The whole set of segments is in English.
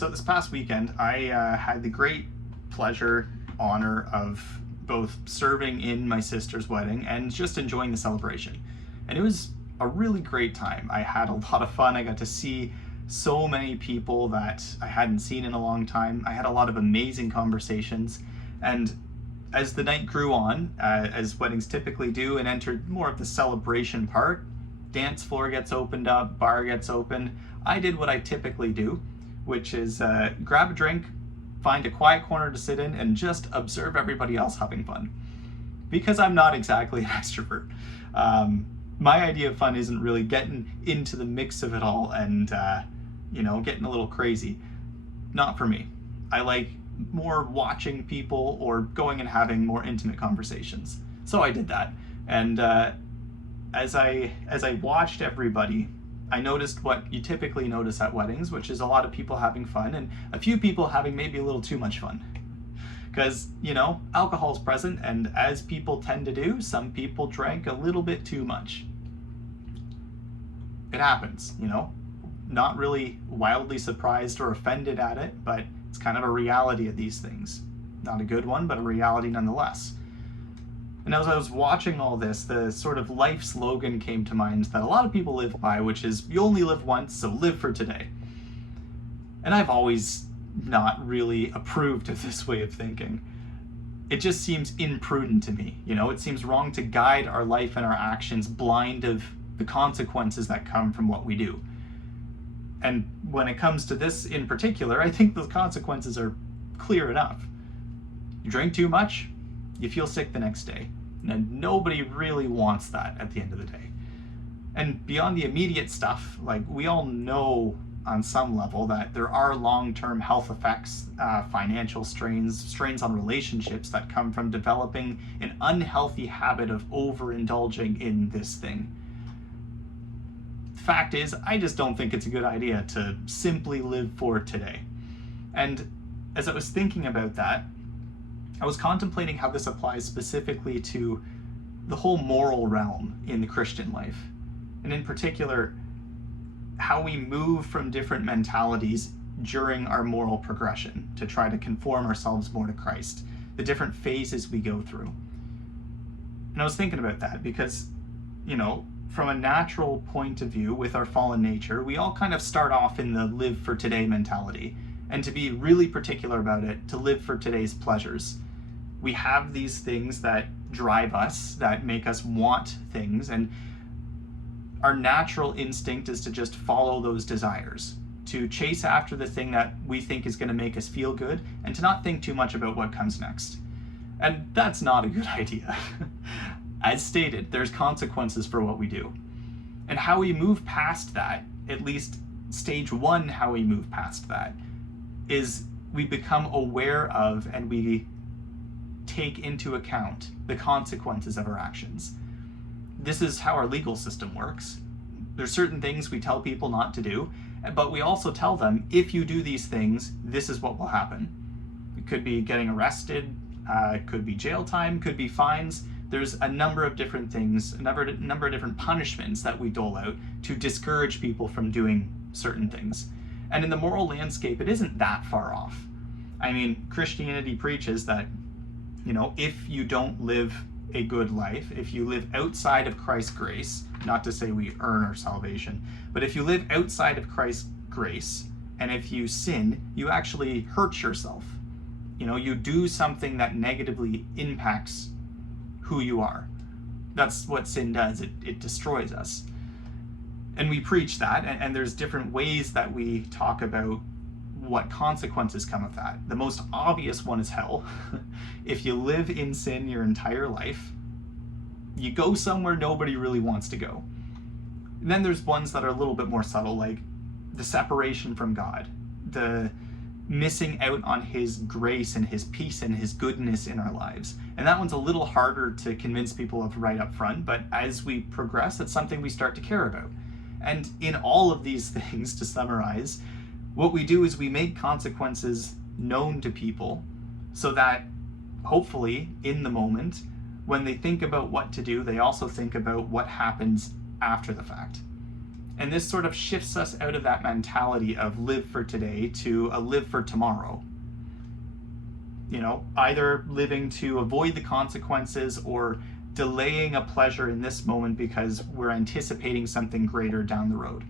So this past weekend, I had the great pleasure, honor of both serving in my sister's wedding and just enjoying the celebration. And it was a really great time. I had a lot of fun. I got to see so many people that I hadn't seen in a long time. I had a lot of amazing conversations. And as the night grew on, as weddings typically do, and entered more of the celebration part, dance floor gets opened up, bar gets open. I did what I typically do, which is grab a drink, find a quiet corner to sit in, and just observe everybody else having fun. Because I'm not exactly an extrovert. My idea of fun isn't really getting into the mix of it all and, getting a little crazy. Not for me. I like more watching people or going and having more intimate conversations. So I did that. And as I watched everybody, I noticed what you typically notice at weddings, which is a lot of people having fun and a few people having maybe a little too much fun. Because, alcohol's present, and as people tend to do, some people drank a little bit too much. It happens, Not really wildly surprised or offended at it, but it's kind of a reality of these things. Not a good one, but a reality nonetheless. And as I was watching all this, the sort of life slogan came to mind that a lot of people live by, which is, you only live once, so live for today. And I've always not really approved of this way of thinking. It just seems imprudent to me. It seems wrong to guide our life and our actions blind of the consequences that come from what we do. And when it comes to this in particular, I think the consequences are clear enough. You drink too much, you feel sick the next day. And nobody really wants that at the end of the day. And beyond the immediate stuff, we all know on some level that there are long-term health effects, financial strains on relationships that come from developing an unhealthy habit of overindulging in this thing. The fact is, I just don't think it's a good idea to simply live for today. And as I was thinking about that, I was contemplating how this applies specifically to the whole moral realm in the Christian life. And in particular, how we move from different mentalities during our moral progression to try to conform ourselves more to Christ, the different phases we go through. And I was thinking about that because, from a natural point of view with our fallen nature, we all kind of start off in the live for today mentality. And to be really particular about it, to live for today's pleasures. We have these things that drive us, that make us want things, and our natural instinct is to just follow those desires, to chase after the thing that we think is going to make us feel good, and to not think too much about what comes next. And that's not a good idea. As stated, there's consequences for what we do. And how we move past that, at least stage one, how we move past that, is we become aware of and we take into account the consequences of our actions. This is how our legal system works. There's certain things we tell people not to do, but we also tell them, if you do these things, this is what will happen. It could be getting arrested, it could be jail time, could be fines. There's a number of different things, a number of different punishments that we dole out to discourage people from doing certain things. And in the moral landscape, it isn't that far off. I mean, Christianity preaches that, if you don't live a good life, if you live outside of Christ's grace, not to say we earn our salvation, but if you live outside of Christ's grace, and if you sin, you actually hurt yourself. You do something that negatively impacts who you are. That's what sin does. It destroys us. And we preach that, and there's different ways that we talk about what consequences come of that. The most obvious one is hell. If you live in sin your entire life, you go somewhere nobody really wants to go. And then there's ones that are a little bit more subtle, like the separation from God, the missing out on his grace and his peace and his goodness in our lives. And that one's a little harder to convince people of right up front, but as we progress, it's something we start to care about. And in all of these things, to summarize, what we do is we make consequences known to people so that hopefully in the moment, when they think about what to do, they also think about what happens after the fact. And this sort of shifts us out of that mentality of live for today to a live for tomorrow. You know, either living to avoid the consequences or delaying a pleasure in this moment because we're anticipating something greater down the road.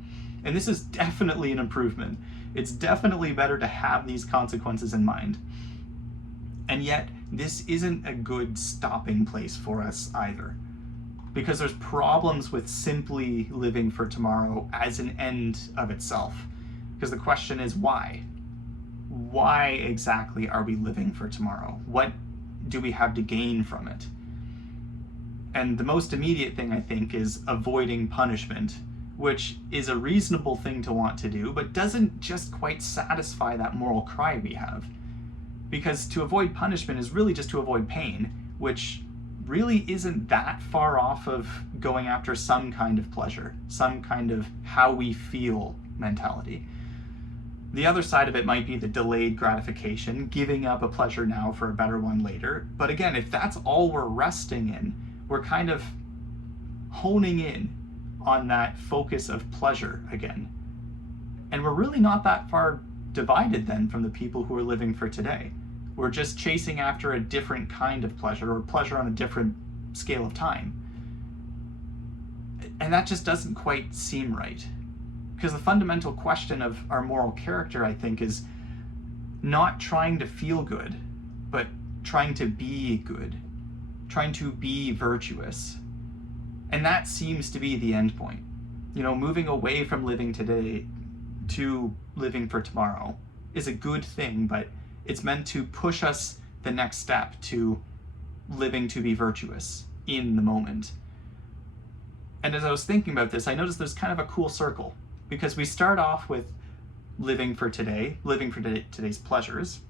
And this is definitely an improvement. It's definitely better to have these consequences in mind. And yet, this isn't a good stopping place for us either, because there's problems with simply living for tomorrow as an end of itself. Because the question is why? Why exactly are we living for tomorrow? What do we have to gain from it? And the most immediate thing, I think, is avoiding punishment, which is a reasonable thing to want to do, but doesn't just quite satisfy that moral cry we have. Because to avoid punishment is really just to avoid pain, which really isn't that far off of going after some kind of pleasure, some kind of how we feel mentality. The other side of it might be the delayed gratification, giving up a pleasure now for a better one later. But again, if that's all we're resting in, we're kind of honing in on that focus of pleasure again. And we're really not that far divided then from the people who are living for today. We're just chasing after a different kind of pleasure, or pleasure on a different scale of time. And that just doesn't quite seem right. Because the fundamental question of our moral character, I think, is not trying to feel good, but trying to be good, trying to be virtuous. And that seems to be the end point. You know, moving away from living today to living for tomorrow is a good thing, but it's meant to push us the next step to living to be virtuous in the moment. And as I was thinking about this, I noticed there's kind of a cool circle, because we start off with living for today, living for today's pleasures.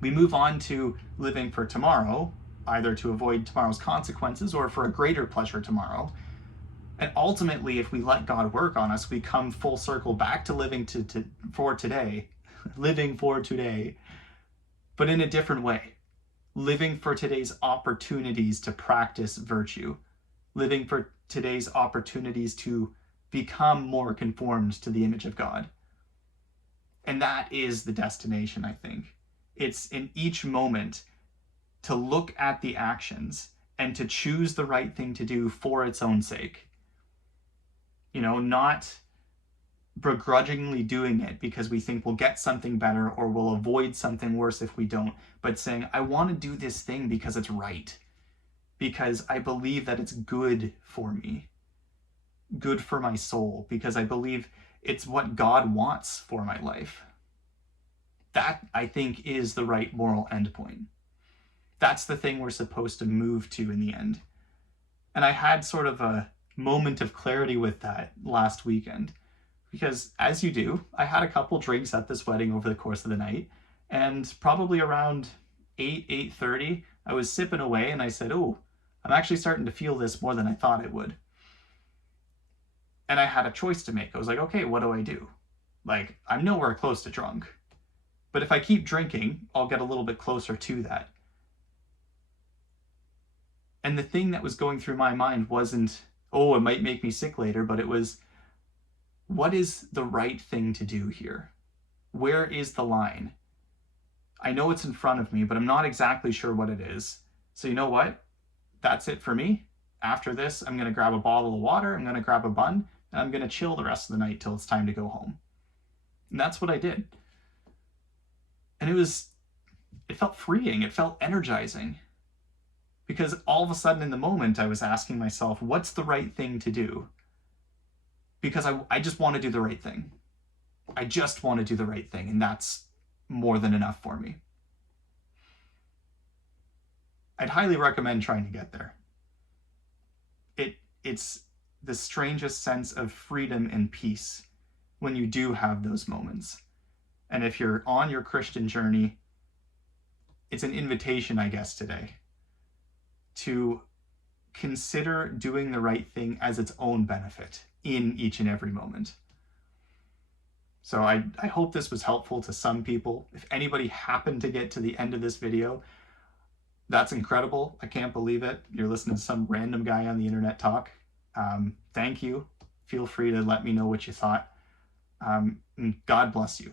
We move on to living for tomorrow, either to avoid tomorrow's consequences or for a greater pleasure tomorrow. And ultimately, if we let God work on us, we come full circle back to living for today, living for today, but in a different way. Living for today's opportunities to practice virtue, living for today's opportunities to become more conformed to the image of God. And that is the destination, I think. It's in each moment to look at the actions and to choose the right thing to do for its own sake. You know, not begrudgingly doing it because we think we'll get something better or we'll avoid something worse if we don't, but saying, I want to do this thing because it's right, because I believe that it's good for me, good for my soul, because I believe it's what God wants for my life. That, I think, is the right moral endpoint. That's the thing we're supposed to move to in the end. And I had sort of a moment of clarity with that last weekend, because as you do, I had a couple drinks at this wedding over the course of the night, and probably around 8:30, I was sipping away and I said, oh, I'm actually starting to feel this more than I thought it would. And I had a choice to make. I was like, okay, what do I do? Like, I'm nowhere close to drunk, but if I keep drinking, I'll get a little bit closer to that. And the thing that was going through my mind wasn't, oh, it might make me sick later, but it was, what is the right thing to do here? Where is the line? I know it's in front of me, but I'm not exactly sure what it is. So you know what? That's it for me. After this, I'm going to grab a bottle of water, I'm going to grab a bun, and I'm going to chill the rest of the night till it's time to go home. And that's what I did. And it felt freeing. It felt energizing. Because all of a sudden in the moment, I was asking myself, what's the right thing to do? Because I just want to do the right thing. I just want to do the right thing, and that's more than enough for me. I'd highly recommend trying to get there. It's the strangest sense of freedom and peace when you do have those moments. And if you're on your Christian journey, it's an invitation, I guess, today to consider doing the right thing as its own benefit in each and every moment. So I hope this was helpful to some people. If anybody happened to get to the end of this video, that's incredible. I can't believe it. You're listening to some random guy on the internet talk. Thank you. Feel free to let me know what you thought. And God bless you.